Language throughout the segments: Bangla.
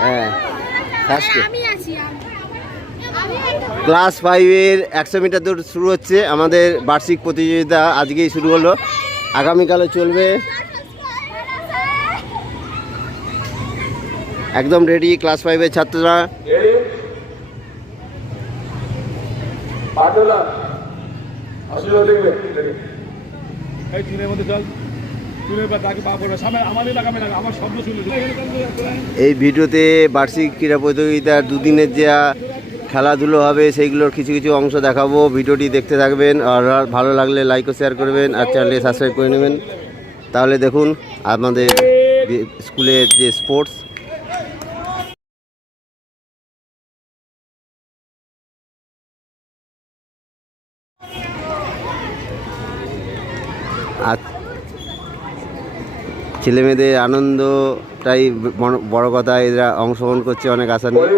হ্যাঁ ফার্স্টে ক্লাস 5-এর 100 মিটার দৌড় শুরু হচ্ছে। আমাদের বার্ষিক প্রতিযোগিতা আজকেই শুরু হলো, আগামীকালও চলবে। একদম রেডি ক্লাস 5-এর ছাত্ররা। এই ভিডিওতে বার্ষিক ক্রীড়া প্রতিযোগিতার দুদিনের যে খেলাধুলো হবে সেইগুলোর কিছু কিছু অংশ দেখাবো। ভিডিওটি দেখতে থাকবেন, আর ভালো লাগলে লাইক ও শেয়ার করবেন, আর চ্যানেলে সাবস্ক্রাইব করে নেবেন। তাহলে দেখুন আমাদের স্কুলের যে স্পোর্টস। আর ছেলেমেয়েদের আনন্দটাই বড় কথা। এরা অংশগ্রহণ করছে অনেক আশা নিয়ে।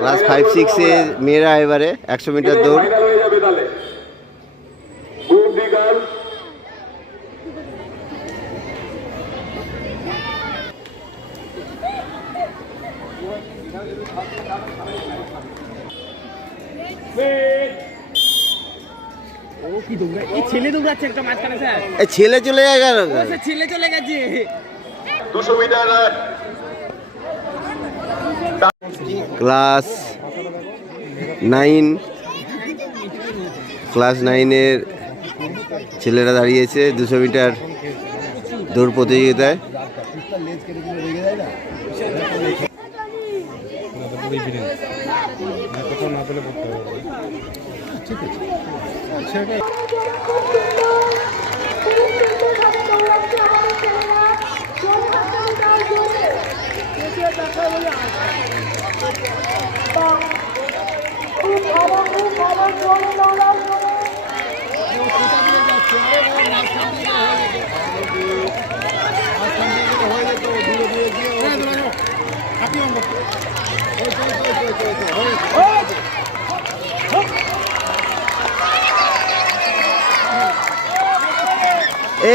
ক্লাস 5-6-এর মেয়েরা এবারে 100 মিটার দৌড়। ছেলে দৌড়াচ্ছে একটা মাঝখানে স্যার। ছেলে চলে গেল, ছেলে চলে গেছে। 200 মিটার ক্লাস 9-এর ছেলেরা দাঁড়িয়েছে 200 মিটার দৌড় প্রতিযোগিতায়।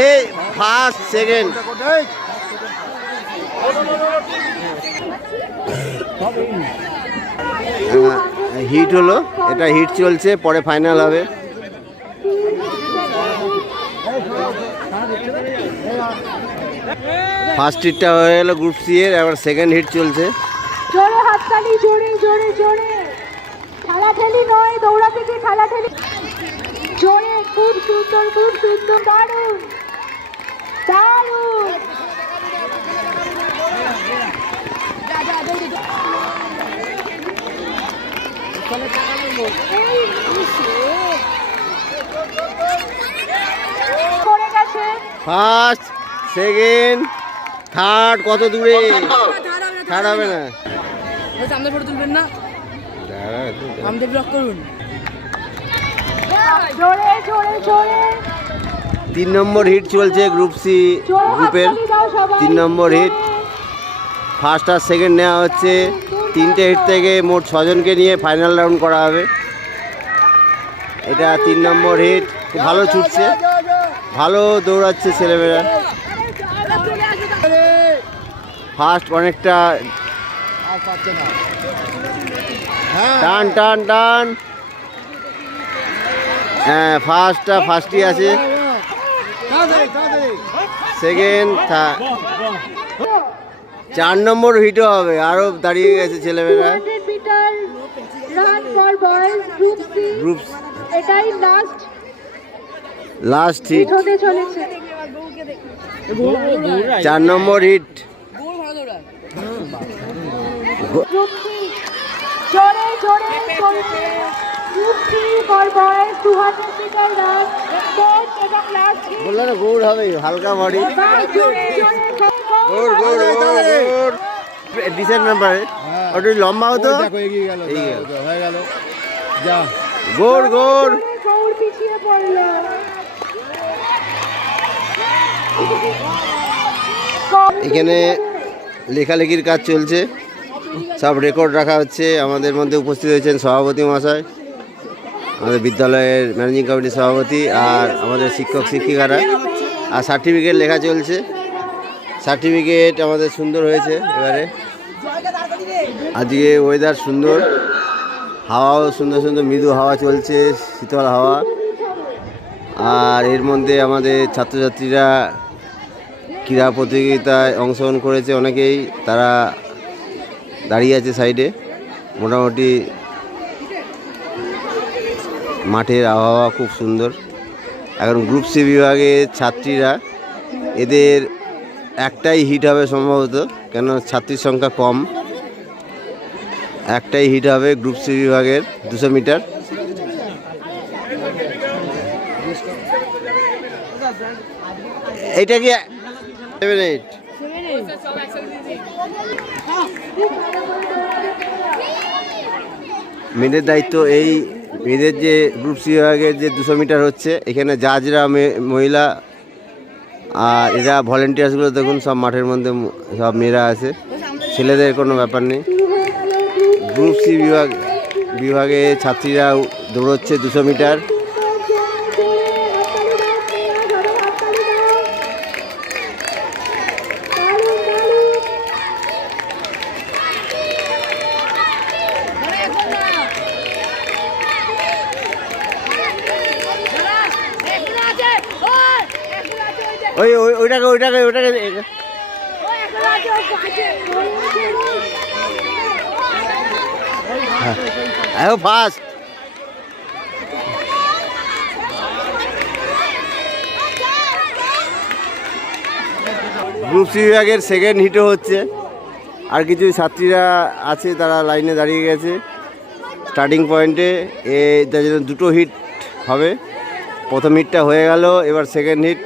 এই ফার্স্ট সেকেন্ড হিট হলো, এটা হিট চলছে, পরে ফাইনাল হবে। ফার্স্ট হিটটা হয়ে গেল গ্রুপ সি এর, এবার সেকেন্ড হিট চলছে। জোরে হাততালি, জোরে জোরে জোরে, ঠেলাঠেলি নয়, দৌড়াতে কি ঠেলাঠেলি, জোরে। খুব সুন্দর, খুব সুন্দর, দারুণ দারুণ। 1st, 2nd, 3rd কত দূরে? ছাড় হবে না। সামনে ফটো তুলবেন না, আমাদের ব্লক করুন। 3 নম্বর হিট চলছে গ্রুপ সি গ্রুপের 3 নম্বর হিট। ফার্স্ট আর সেকেন্ড নেওয়া হচ্ছে। 3টে হিট থেকে মোট 6 জনকে নিয়ে ফাইনাল রাউন্ড করা হবে। এটা 3 নম্বর হিট। ভালো ছুটছে, ভালো দৌড়াচ্ছে ছেলেমেয়েরা। ফার্স্ট অনেকটা টান টান টান। হ্যাঁ, ফার্স্টই আছে। সেকেন্ড, 4 নম্বর হিটও হবে, আরো দাঁড়িয়ে গেছে ছেলেমেয়েরা। গ্রুপ লাস্ট হিট, 4 নম্বর হিট। বললো না গৌড় হবে, হালকা বডি। ডিসেন্ট নাম্বার, ওটা লম্বা হতো। গৌড় গৌড়। এখানে লেখালেখির কাজ চলছে, সব রেকর্ড রাখা হচ্ছে। আমাদের মধ্যে উপস্থিত হয়েছেন সভাপতি মহাশয়, আমাদের বিদ্যালয়ের ম্যানেজিং কমিটির সভাপতি আর আমাদের শিক্ষক শিক্ষিকারা। আর সার্টিফিকেট লেখা চলছে। সার্টিফিকেট আমাদের সুন্দর হয়েছে এবারে। আজকে ওয়েদার সুন্দর, হাওয়াও সুন্দর সুন্দর মৃদু হাওয়া চলছে, শীতল হাওয়া। আর এর মধ্যে আমাদের ছাত্রছাত্রীরা ক্রীড়া প্রতিযোগিতায় অংশগ্রহণ করেছে অনেকেই, তারা দাঁড়িয়ে আছে সাইডে। মোটামুটি মাঠের আবহাওয়া খুব সুন্দর। এখন গ্রুপ সি বিভাগের ছাত্রীরা, এদের একটাই হিট হবে সম্ভবত, কেন ছাত্রীর সংখ্যা কম। একটাই হিট হবে গ্রুপ সি বিভাগের 200 মিটার। এইটা কি 7-8? মেয়েদের দায়িত্ব। এই মেয়েদের যে গ্রুপ সি বিভাগের যে 200 মিটার হচ্ছে, এখানে জাজরা মহিলা, আর এরা ভলেন্টিয়ার্সগুলো দেখুন সব মাঠের মধ্যে সব মেয়েরা আছে, ছেলেদের কোনো ব্যাপার নেই। গ্রুপ সি বিভাগে ছাত্রীরা দৌড়চ্ছে 200 মিটার। ওইটাকে ফার্স্ট। গ্রুপ সি বিভাগের সেকেন্ড হিটও হচ্ছে। আর কিছু ছাত্রীরা আছে, তারা লাইনে দাঁড়িয়ে গেছে স্টার্টিং পয়েন্টে। তার জন্য 2টো হিট হবে। প্রথম হিটটা হয়ে গেল, এবার সেকেন্ড হিট।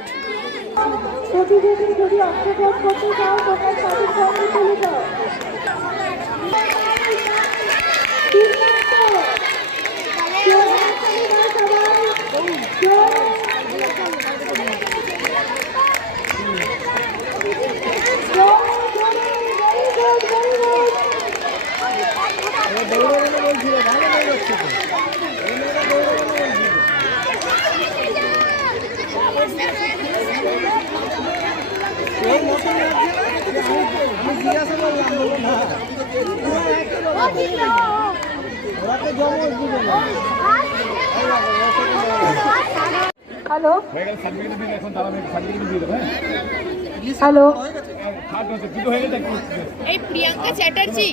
হ্যালো হ্যালো, এই প্রিয়াঙ্কা চ্যাটার্জি।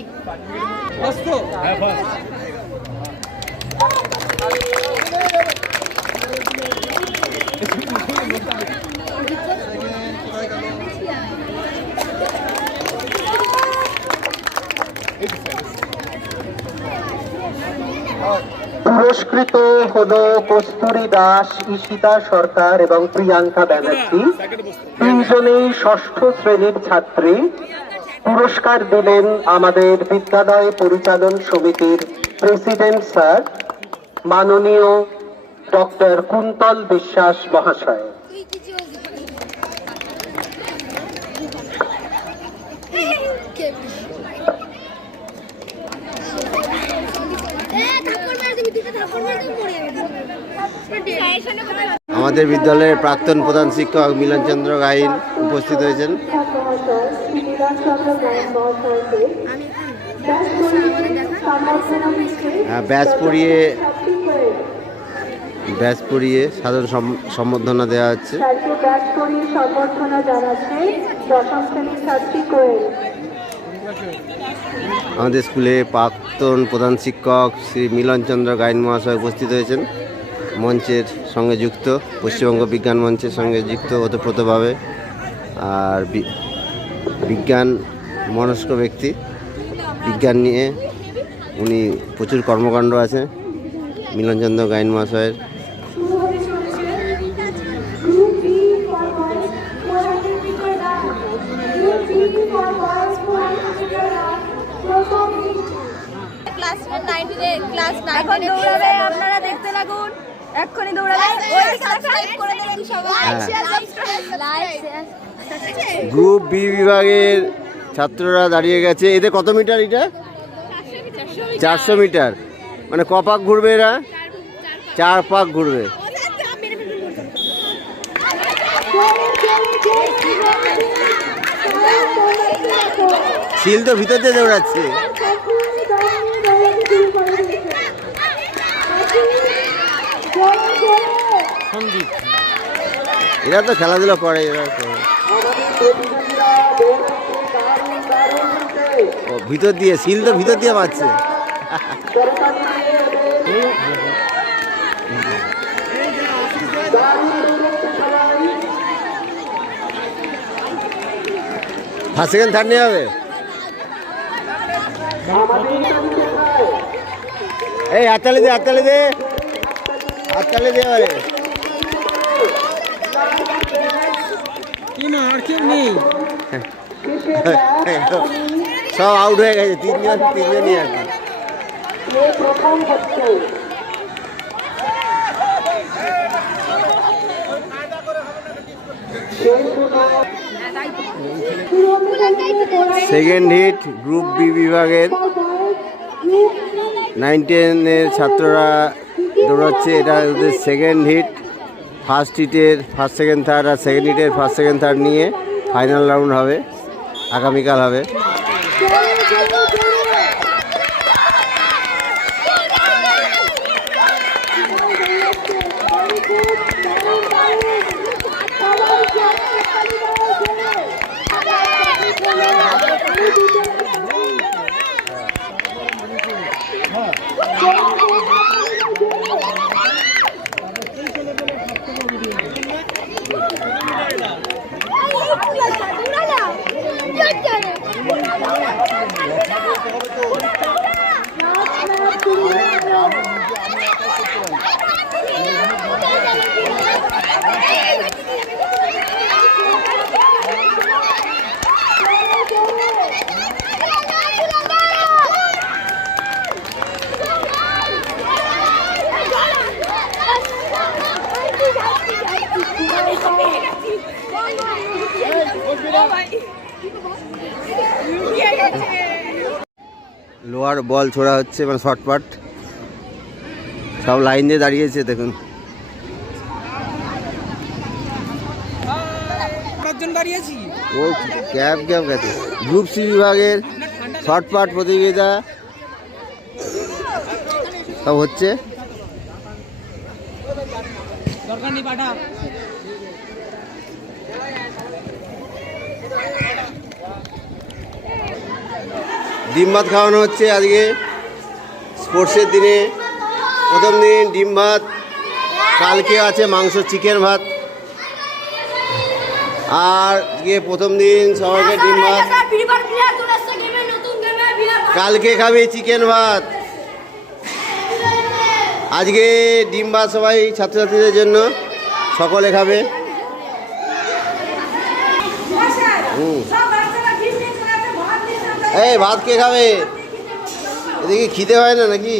পুরস্কৃত হলো কস্তুরী দাস, ঈশিতা সরকার এবং প্রিয়াঙ্কা ব্যানার্জি। তিনজনেই ষষ্ঠ শ্রেণীর ছাত্রী। পুরস্কার দিলেন আমাদের বিদ্যালয় পরিচালন সমিতির প্রেসিডেন্ট স্যার, মাননীয় ডক্টর কুন্তল বিশ্বাস মহাশয়। আমাদের বিদ্যালয়ের প্রাক্তন প্রধান শিক্ষক মিলনচন্দ্র গাইন উপস্থিত হয়েছেন। ব্যাচ পরিয়ে সাধারণ সম্বর্ধনা দেওয়া হচ্ছে। আমাদের স্কুলে প্রাক্তন প্রধান শিক্ষক শ্রী মিলনচন্দ্র গাইন মহাশয় উপস্থিত হয়েছেন, মঞ্চের সঙ্গে যুক্ত, পশ্চিমবঙ্গ বিজ্ঞান মঞ্চের সঙ্গে যুক্ত ওতপ্রোতভাবে। আর বিজ্ঞান মনস্ক ব্যক্তি, বিজ্ঞান নিয়ে উনি প্রচুর কর্মকাণ্ড আছে মিলনচন্দ্র গাইন মহাশয়ের। আপনারা দেখতে লাগুন, এক্ষুনি দৌড়াবে। গ্রুপ বি বিভাগের ছাত্ররা দাঁড়িয়ে গেছে। এদের কত মিটার? এটা 400 মিটার। মানে কপাক ঘুরবে এরা? 4 পাক ঘুরবে। শিল তো ভিতর দিয়ে দৌড়াচ্ছে। এরা তো খেলাধুলা করে, এরা করে। ও ভিতর দিয়ে, শিল তো ভিতর দিয়ে মারছে। ফার্স্ট সেকেন্ড থার্ড নিয়ে হবে। এই হাততালি দে, হাততালি দে, হাততালি দে এবারে। সব আউট হয়ে গেছে, তিনজনই আর কি। সেকেন্ড হিট গ্রুপ বি বিভাগের 9-10-এর ছাত্ররা দৌড়াচ্ছে। এটা ওদের সেকেন্ড হিট। ফার্স্ট হিটের ফার্স্ট সেকেন্ড থার্ড আর সেকেন্ড হিটের ফার্স্ট সেকেন্ড থার্ড নিয়ে ফাইনাল রাউন্ড হবে, আগামীকাল হবে। লোয়ার বল ছোড়া হচ্ছে, মানে শর্টপাট। সব লাইন দিয়ে দাঁড়িয়েছে, দেখুন। ও ক্যাব গেছে। গ্রুপ সি বিভাগের শর্টপাট প্রতিযোগিতা সব হচ্ছে। ডিম ভাত খাওয়ানো হচ্ছে আজকে স্পোর্টসের দিনে। প্রথম দিন ডিম ভাত, কালকে আছে মাংস চিকেন ভাত। আর আজকে প্রথম দিন সবাইকে ডিম ভাত, কালকে খাবে চিকেন ভাত। আজকে ডিম ভাত সবাই ছাত্রছাত্রীদের জন্য, সকলে খাবে। এই ভাত কে খাবে? এদিকে খিদে হয় না নাকি?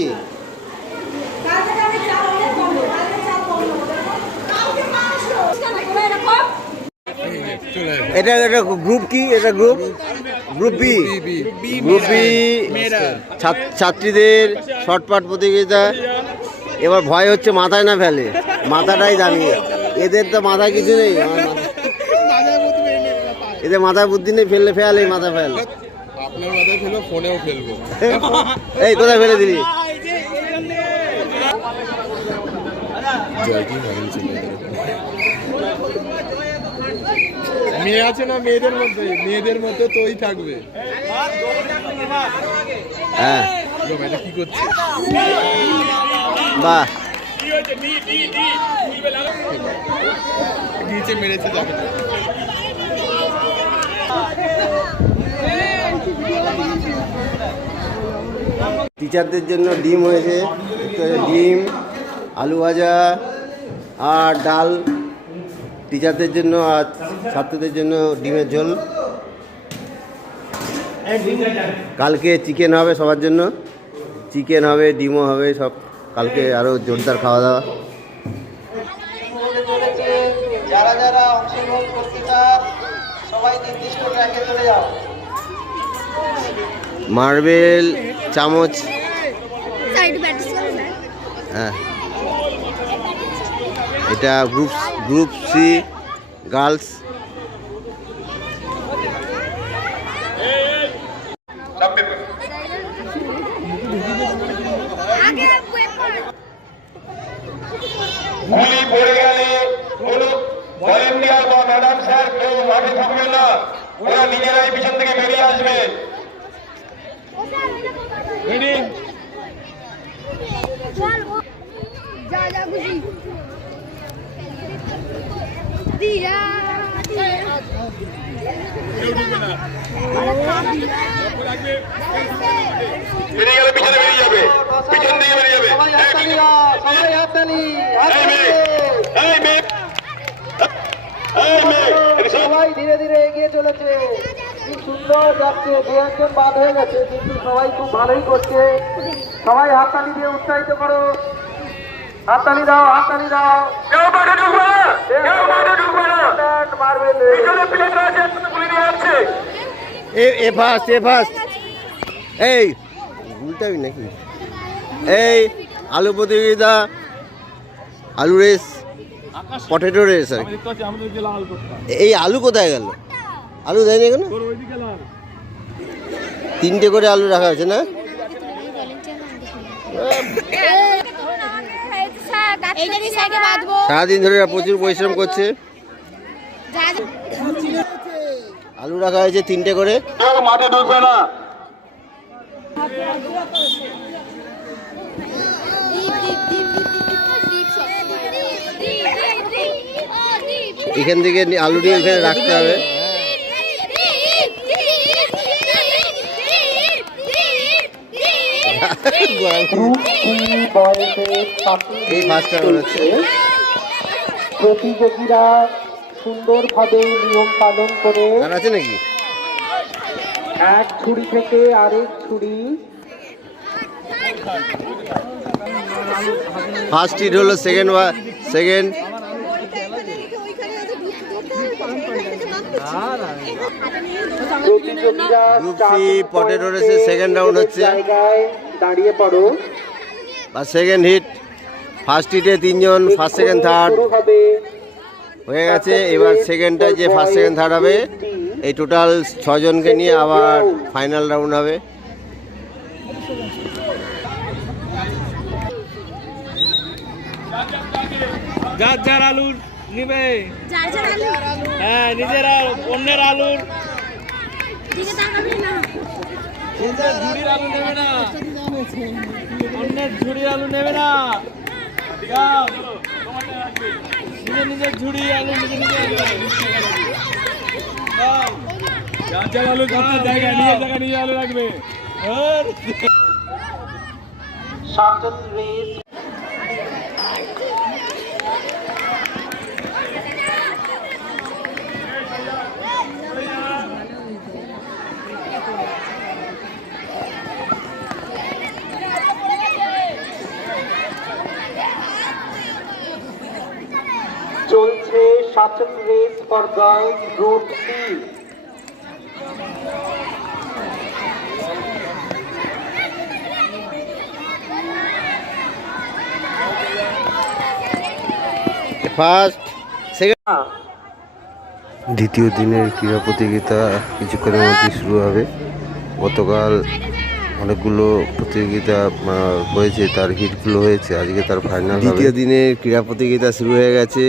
এটা একটা গ্রুপ কি? এটা গ্রুপ বি। গ্রুপ বি ছাত্রীদের শর্টপাট প্রতিযোগিতা। এবার ভয় হচ্ছে মাথায় না ফেলে, মাথাটাই দামি। এদের তো মাথায় কিছু নেই, এদের মাথায় বুদ্ধি নেই, ফেললে ফেল, এই মাথা ফেল। আপনার মাথায় ফেলো, ফোনেও ফেলবো। এই কোথায় ফেলে দিলি? মেয়ে আছে না, মেয়েদের মধ্যে তোই থাকবে। হ্যাঁ, এটা কি করছে? বাহ, নিচে মেরেছে যাবে। টিচারদের জন্য ডিম হয়েছে, ডিম, আলু ভাজা আর ডাল টিচারদের জন্য, আর ছাত্রদের জন্য ডিমের ঝোল। কালকে চিকেন হবে সবার জন্য, চিকেন হবে, ডিমও হবে, সব কালকে আরও জোরদার খাওয়া দাওয়া। যারা যারা অংশগ্রহণ করতে চান সবাই নির্দিষ্ট ট্র্যাকে চলে যাও। মার্বেল, চামচ, সাইড ব্যাটস হ্যাঁ। এটা গ্রুপ সি গার্লস। গুলি পড়ে গেলে কোনো ভলেন্টিয়ার বা ম্যাডাম স্যার কেউ মাঠে থাকবে না, ওরা নিজেরাই পিছন থেকে বেরিয়ে আসবে। বেরিয়ে গেলে পিছনে বেরিয়ে যাবে, পিছন থেকে বেরিয়ে যাবে। সবাই হাততালি দাও, সবাই হাততালি, হাততালি। সবাই ধীরে ধীরে এগিয়ে চলেছে, কি সুন্দর যাচ্ছে। দু একজন বাদ হয়ে গেছে, কিন্তু সবাই খুব ভালোই করছে। সবাই হাততালি দিয়ে উৎসাহিত করো, হাততালি দাও, হাততালি দাও। কেউ মাঠে ঢুকবে না, কেউ মাঠে ঢুকবে না। মারবে পিছনে প্লেট আছে, গুলি নিয়ে যাচ্ছে। এ ফার্স্ট এই উল্টাবি নাকি? এই আলু প্রতিযোগিতা, আলু রেস, পটেটো রেস আর কি। এই আলু কোথায় গেল? আলু দেয়নি কেন? 3টে করে আলু রাখা হয়েছে না? সারাদিন ধরে এরা প্রচুর পরিশ্রম করছে। আলু রাখা হয়েছে 3টে করে। কেউ মাঠে ঢুকবে না। এখান থেকে আলু নিয়ে এখানে রাখতে হবে। এই ফার্স্টটা হচ্ছে প্রতিযোগীরা সুন্দরভাবে নিয়ম পালন করে আর আছে নাকি? এক ছুরি থেকে আরেক ছুরি ফার্স্ট হিট হলো সেকেন্ড প্রতিযোগীরা গ্রুপ সি পটেটো রেসের সেকেন্ড রাউন্ড হচ্ছে। জায়গায় দাঁড়িয়ে পড়ো। বা সেকেন্ড হিট, ফার্স্ট হিটে 3 জন, ফার্স্ট সেকেন্ড থার্ড শুরু হবে। হয়ে গেছে। এবার সেকেন্ডটা যে ফার্স্ট সেকেন্ড থার্ড হবে, এই টোটাল 6 জনকে নিয়ে আবার ফাইনাল রাউন্ড হবে। যার আলুর নিবে, হ্যাঁ নিজের অন্যের আলুর, নিজের ঝুড়ির আলু নেবে না, অন্যের ঝুড়ির আলু নেবে না। যাও, নিজের ঝুড়ি আলু নিজে যার আলু যার জায়গায় নিয়ে আলু রাখবে। শাটল রেস চলছে। Shuttle race for girls group C. First second. দ্বিতীয় দিনের ক্রীড়া প্রতিযোগিতা কিছুক্ষণের মধ্যে শুরু হবে। গতকাল অনেকগুলো প্রতিযোগিতা হয়েছে, তার হিটগুলো হয়েছে, আজকে তার ফাইনাল। দ্বিতীয় দিনের ক্রীড়া প্রতিযোগিতা শুরু হয়ে গেছে,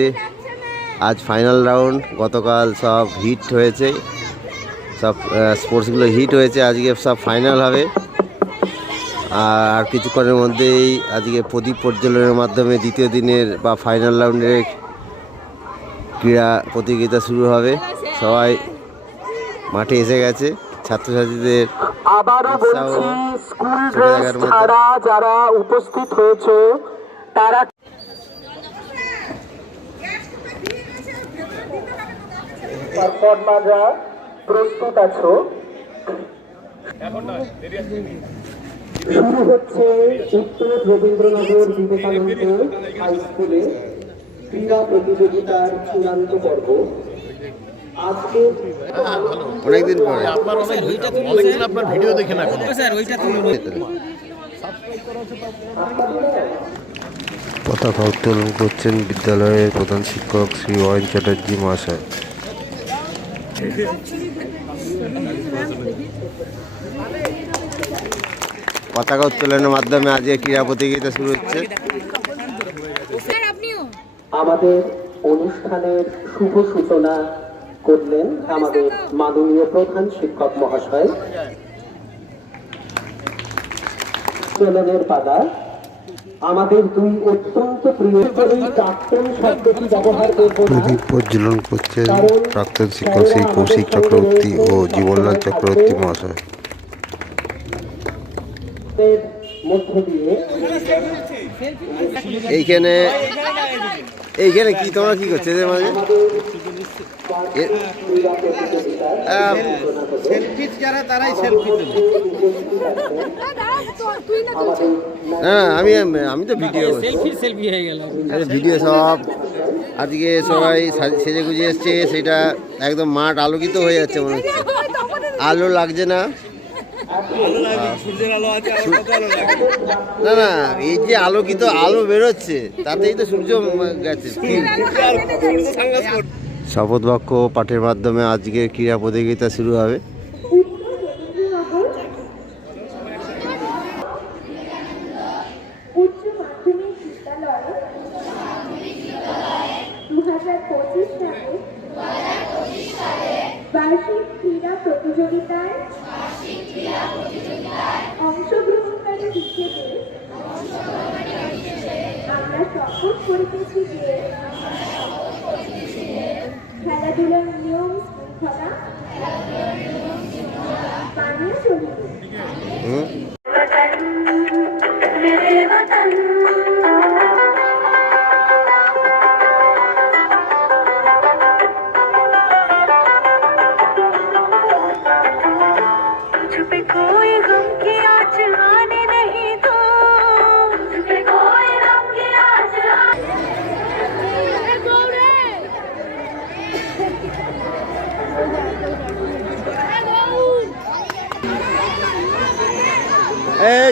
আজ ফাইনাল রাউন্ড। গতকাল সব হিট হয়েছে, সব স্পোর্টসগুলো হিট হয়েছে, আজকে সব ফাইনাল হবে। আর কিছুক্ষণের মধ্যেই আজকে প্রদীপ প্রজ্বলনের মাধ্যমে দ্বিতীয় দিনের বা ফাইনাল রাউন্ডের ক্রীড়া প্রতিযোগিতা শুরু হবে। সবাই মাঠে এসে গেছে। ছাত্রছাত্রীদের আবারও উৎসাহ বলছি, স্কুল ছোট ড্রেস জায়গার মতো। ছাড়া যারা উপস্থিত হয়েছে তারা পারফর্মাররা প্রস্তুত আছো। শুরু হচ্ছে উত্তর রবীন্দ্রনগর বিবেকানন্দ হাই স্কুলে ক্রীড়া প্রতিযোগিতার চূড়ান্ত পর্ব। আজকে অনেকদিন পরে অনেকদিন আপনার ভিডিও দেখে না পতাকা উত্তোলন করছেন বিদ্যালয়ের প্রধান শিক্ষক শ্রী অয়ন চ্যাটার্জি মহাশয়। পতাকা উত্তোলনের মাধ্যমে আজকে ক্রীড়া প্রতিযোগিতা শুরু হচ্ছে। আমাদের অনুষ্ঠানের শুভ সূচনা করলেন আমাদের মাননীয় প্রধান শিক্ষক মহাশয়। উত্তোলনের পালা আমাদের দুই অত্যন্ত প্রিয় প্রাক্তন শব্দটি ব্যবহার করব না। প্রদীপ প্রজ্বলন করছেন প্রাক্তন শিক্ষক শ্রী কৌশিক চক্রবর্তী ও জীবনলাল চক্রবর্তী মহাশয়। এর মধ্য দিয়ে এইখানে কি তোমরা কি করছো এদের মাঝে? হ্যাঁ আমি তো ভিডিও ভিডিও সব আজকে সবাই সেজে গুজে এসছে, সেটা একদম মাঠ আলোকিত হয়ে যাচ্ছে মনে হচ্ছে। আলো লাগছে না, না না এই যে আলোকিত আলো বেরোচ্ছে তাতেই তো সূর্য গেছে। শপথ বাক্য পাঠের মাধ্যমে আজকে ক্রীড়া প্রতিযোগিতা শুরু হবে। উচ্চ মাধ্যমিক বিদ্যালয়ে 2025 সালে বার্ষিক ক্রীড়া প্রতিযোগিতায় অংশগ্রহণকারী হিসেবে আমরা শপথ করিতেছি যে খেলাধুলার নিয়ম শৃঙ্খলা মানিয়া চলিবে।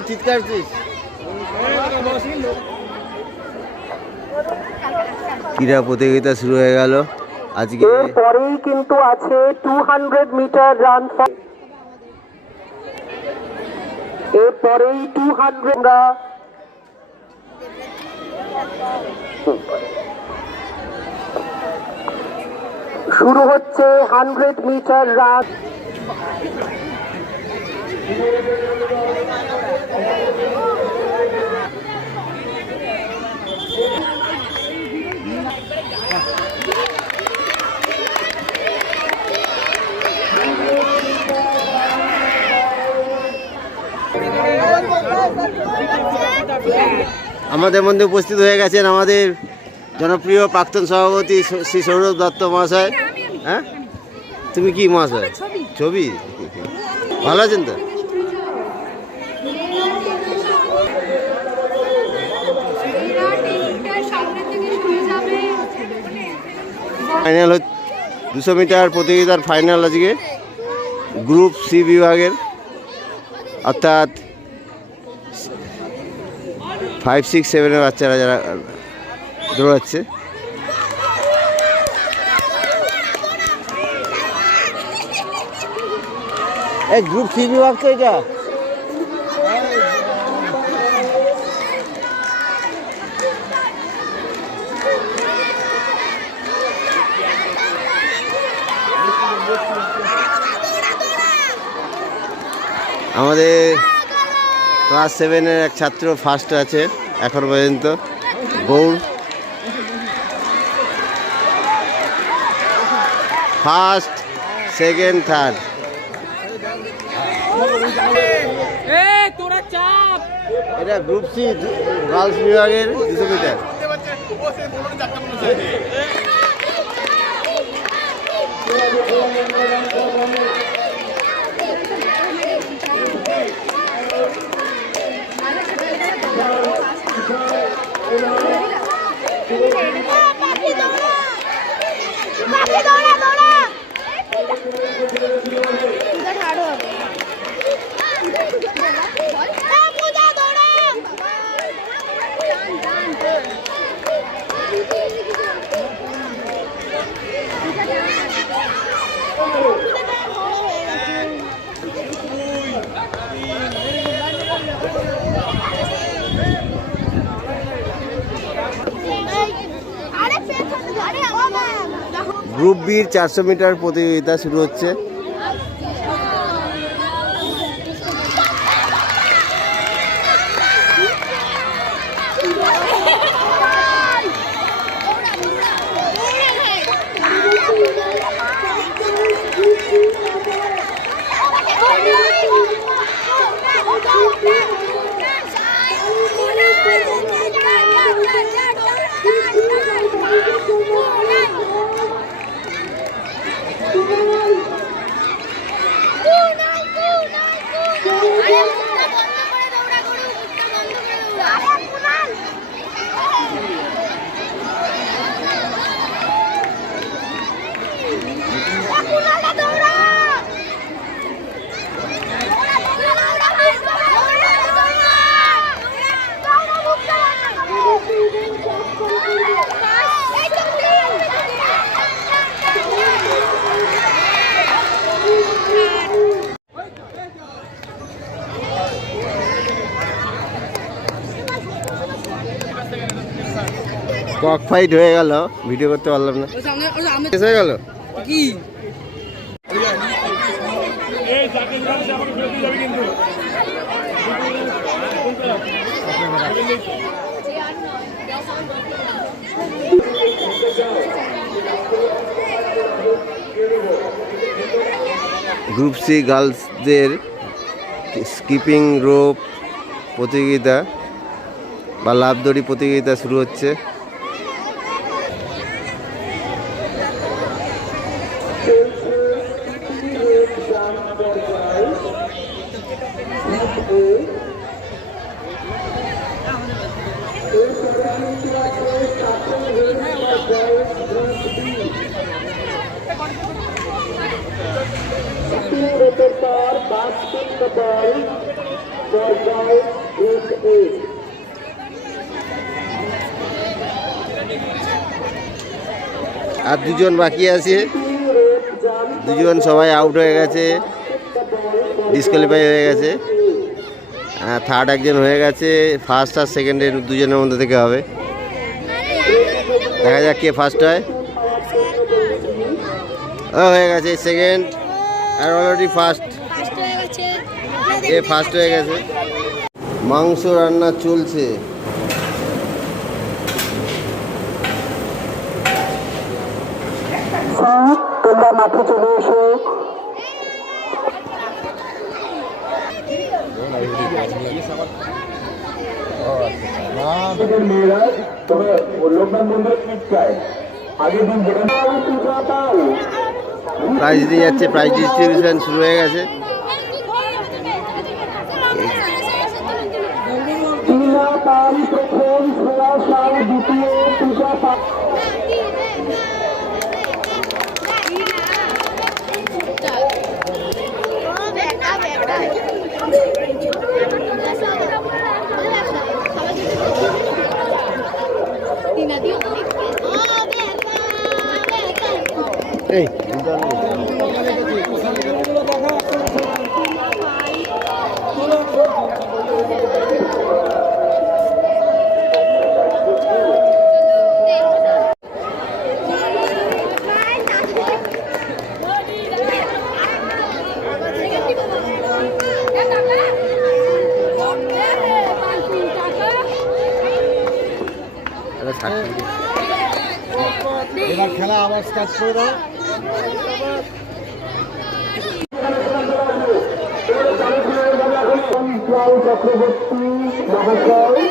চিৎকার ক্রীড়া প্রতিযোগিতা শুরু হয়ে গেল আজকে। পরেই কিন্তু আছে 200 মিটার রান, এরপরেই 200 শুরু হচ্ছে 100 মিটার রান। আমাদের মধ্যে উপস্থিত হয়ে গেছেন আমাদের জনপ্রিয় প্রাক্তন সভাপতি শ্রী সৌরভ দত্ত মহাশয়। হ্যাঁ তুমি কি মহাশয় ছবি ভালো আছেন তো? ফাইনাল 200 মিটার প্রতিযোগিতার ফাইনাল আজকে গ্রুপ সি বিভাগের, অর্থাৎ 5, 6, 7 বাচ্চারা যারা দৌড়াচ্ছে। এই গ্রুপ সি বিভাগ তো এটা। আমাদের ক্লাস 7-এর এক ছাত্র ফার্স্ট আছে এখন পর্যন্ত, গৌর ফার্স্ট, সেকেন্ড, থার্ড। এটা গ্রুপ সি গার্লস বিভাগের 200 মিটার। গ্রুপ বির 400 মিটার প্রতিযোগিতা শুরু হচ্ছে। কক ফাইট হয়ে গেল, ভিডিও করতে পারলাম না। শেষ হয়ে গেল কি গ্রুপ সি গার্লসদের স্কিপিং রোপ প্রতিযোগিতা বা লাফদড়ি প্রতিযোগিতা শুরু হচ্ছে। আর দুজন বাকি আছে, দুজন সবাই আউট হয়ে গেছে, ডিসকোয়ালিফাই হয়ে গেছে। থার্ড একজন হয়ে গেছে, ফার্স্ট আর সেকেন্ডের দুজনের মধ্যে থেকে হবে। দেখা যাক কে ফার্স্ট হয়। ও হয়ে গেছে সেকেন্ড, আর অলরেডি ফার্স্ট, এ ফার্স্ট হয়ে গেছে। মাংস রান্না চলছে। তোমরা মাঠে চলে এসো। মেয়েরা তোমরা লোকনাথ মন্দিরে ঠিক চায় আগের দিন প্রাইজ দিয়ে যাচ্ছে, প্রাইজ ডিস্ট্রিবিউশন শুরু হয়ে গেছে। প্রথম দ্বিতীয় পূজা এই এবার খেলা আবার স্টার্ট করে দাও। চক্রবর্তী মহাশয়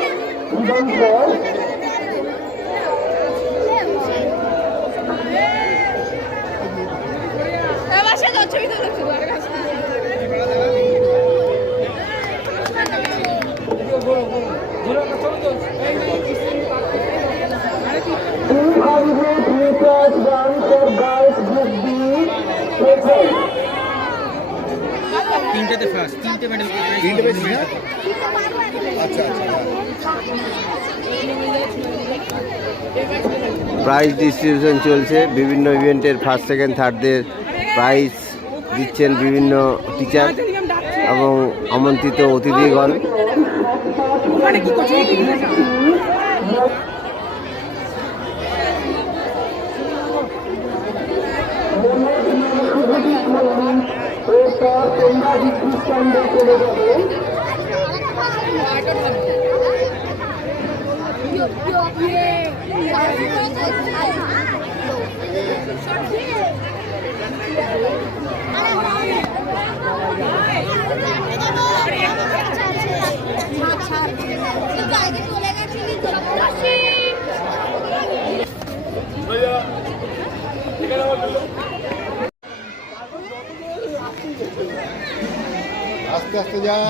বিধানসর তিনটাতে ফার্স্ট, তিনটে মেডেল, তিনটে পেয়েছিস না? আচ্ছা আচ্ছা। প্রাইজ ডিস্ট্রিবিউশন চলছে, বিভিন্ন ইভেন্টের ফার্স্ট সেকেন্ড থার্ডদের প্রাইজ দিচ্ছেন বিভিন্ন টিচার এবং আমন্ত্রিত অতিথিগণ। স্ট্যান্ডে চলে যাবে।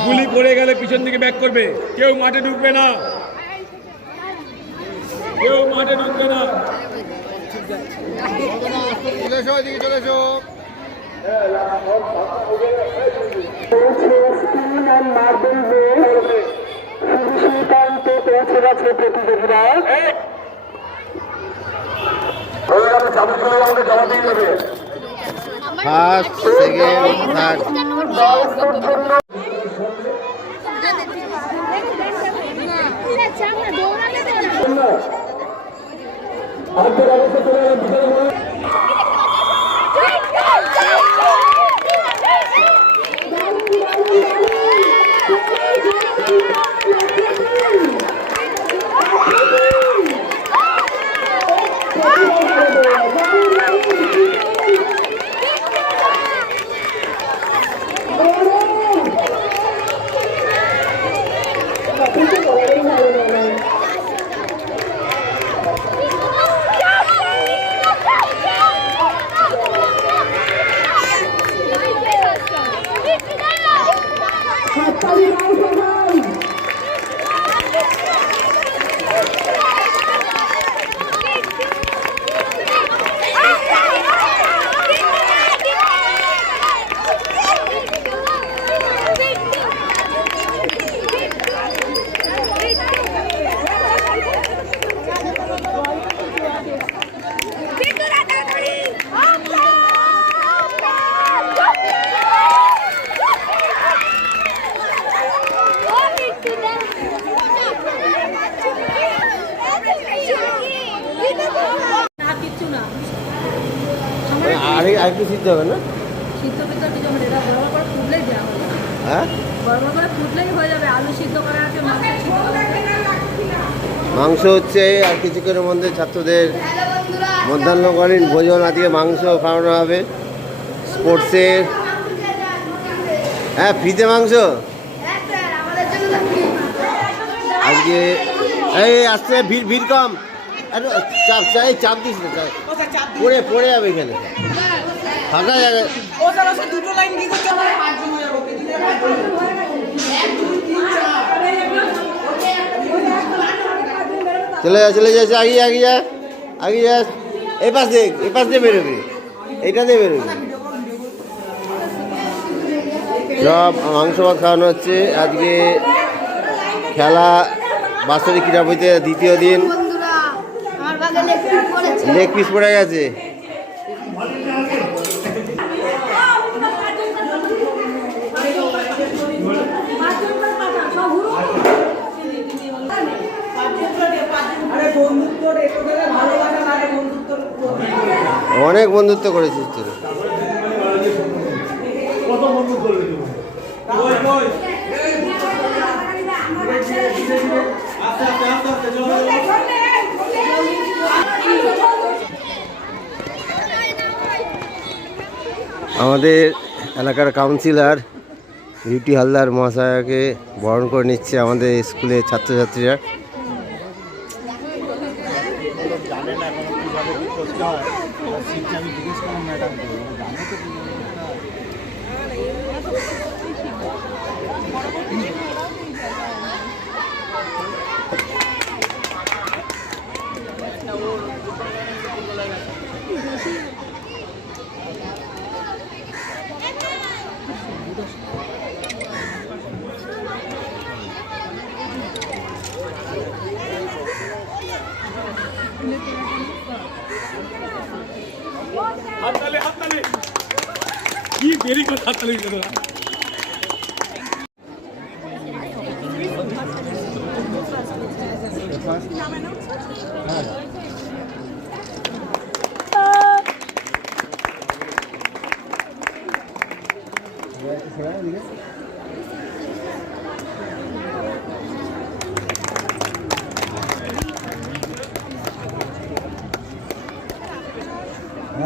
গুলি পড়ে গেলে পিছন দিকে ব্যাক করবে, কেউ মাঠে ঢুকবে না, কেউ মাঠে ঢুকবে না। স্পিন অ্যান্ড মার্বেল প্রান্তে পৌঁছে গেছে প্রতিযোগীরা। আমাকে জমা দিয়ে যাবে। ফার্স্ট সেকেন্ড থার্ড আরেকটু সিদ্ধ হবে না? সিদ্ধ পিদ্ধ কিছু হবে না, এটা বড় করে ফুটলেই দেওয়া হবে। হ্যাঁ, বড় করে ফুটলেই হয়ে যাবে। আলু সিদ্ধ করা আছে, মাংস সিদ্ধ করা আছে। মাংস হচ্ছে আর কিছুক্ষণের মধ্যে ছাত্রদের মধ্যাহ্নকালীন ভোজন, আজকে মাংস খাওয়ানো হবে স্পোর্টসের। হ্যাঁ, ফ্রিতে মাংস আজকে। এই আসছে, ভিড় ভিড় কম, আরে চাপ চাই, চাপ দিস না, চাপ পড়ে পড়ে যাবে এখানে, ফাঁকা জায়গা। চলে যা চলে যাচ্ছে, আগিয়ে আগিয়ে যা আগিয়ে যা। এই পাশ দিয়ে বেরোবি, এইটা দিয়ে বেরোবি। সব মাংস ভাত খাওয়ানো হচ্ছে আজকে। খেলা বাৎসরিক ক্রীড়া বইতে দ্বিতীয় দিন। লেগ পিস পড়ে গেছে। অনেক বন্ধুত্ব করেছিস তোর। আমাদের এলাকার কাউন্সিলর বিউটি হালদার মহাশয়কে বরণ করে নিচ্ছে আমাদের স্কুলের ছাত্রছাত্রীরা। হাততালি হাততালি, কি দেরি করে হাততালি দিল।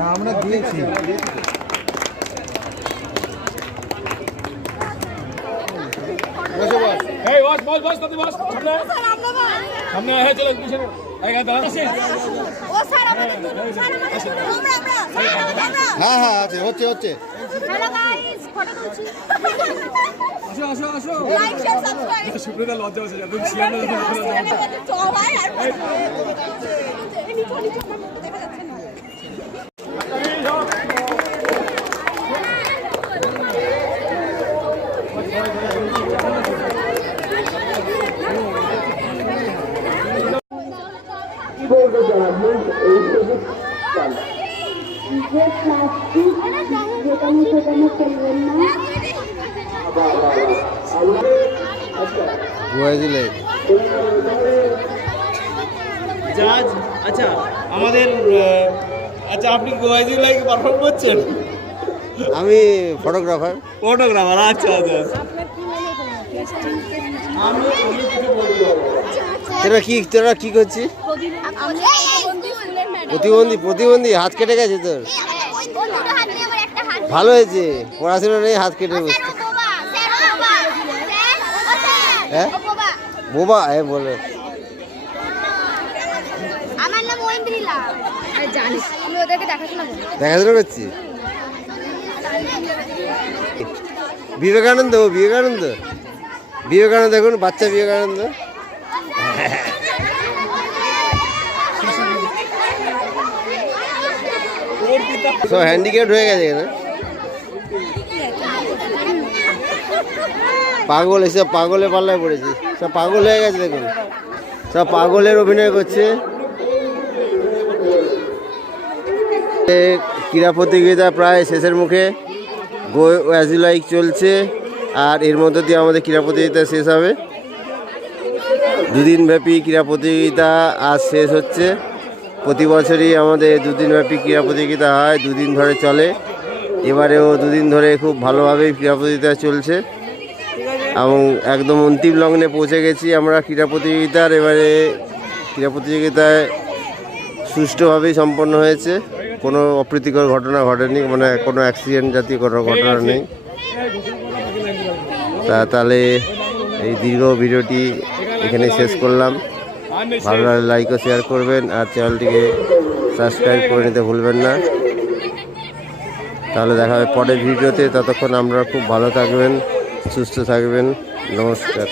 আমরা দিয়েছি। এই বস বস বস তাতে বস সামনে সামনে হয়ে চলে পিছনে আগে দাঁড়া ও স্যার আমাদের স্যার আমরা হ্যাঁ হ্যাঁ আছে হচ্ছে হচ্ছে হ্যালো গাইস ফটো তুলছি আসো আসো আসো লাইক শেয়ার সাবস্ক্রাইব সুপ্রিয়া লজ্জা হচ্ছে যখন ছিলাম না তো ভাই আর নিচে দেখা যাচ্ছে না যে প্লাস্টিক যেখানে সেখানে ফেলবেন না বুঝলেন জাজ আচ্ছা আমাদের আচ্ছা আপনি গোয়াজি লাইক পারফর্ম করছেন আমি ফটোগ্রাফার ফটোগ্রাফার আচ্ছা আচ্ছা তোরা কি করছিস প্রতিবন্ধী হাত কেটে গেছে তোর ভালো হয়েছে পড়াশোনা নেই হাত কেটে বসে হ্যাঁ বোবা হ্যাঁ বলো আমার নাম ঐন্দ্রিলা আরে জানিস আমি ওদেরকে দেখাশোনা করি দেখাশোনা করছি বিবেকানন্দ দেখুন বাচ্চা বিবেকানন্দ সব হ্যান্ডিক্যাপ্ট হয়ে গেছে এখানে পাগল এসব পাগলের পাল্লায় পড়েছে সব পাগল হয়ে গেছে দেখুন সব পাগলের অভিনয় করছে ক্রীড়া প্রতিযোগিতা প্রায় শেষের মুখে গো অ্যাজ ইউ লাইক চলছে আর এর মধ্যে দিয়ে আমাদের ক্রীড়া প্রতিযোগিতা শেষ হবে দুদিনব্যাপী ক্রীড়া প্রতিযোগিতা আজ শেষ হচ্ছে প্রতি বছরই আমাদের দুদিনব্যাপী ক্রীড়া প্রতিযোগিতা হয় দুদিন ধরে চলে এবারেও দুদিন ধরে খুব ভালোভাবেই ক্রীড়া প্রতিযোগিতা চলছে এবং একদম অন্তিম লগ্নে পৌঁছে গেছি আমরা ক্রীড়া প্রতিযোগিতার এবারে ক্রীড়া প্রতিযোগিতায় সুষ্ঠুভাবেই সম্পন্ন হয়েছে কোনো অপ্রীতিকর ঘটনা ঘটেনি মানে কোনো অ্যাক্সিডেন্ট জাতীয় কোনো ঘটনা নেই তাহলে এই দীর্ঘ ভিডিওটি এখানে শেষ করলাম ভালো লাগলে লাইক ও শেয়ার করবেন আর চ্যানেলটিকে সাবস্ক্রাইব করে নিতে ভুলবেন না তাহলে দেখা হবে পরের ভিডিওতে ততক্ষণ আমরা খুব ভালো থাকবেন সুস্থ থাকবেন নমস্কার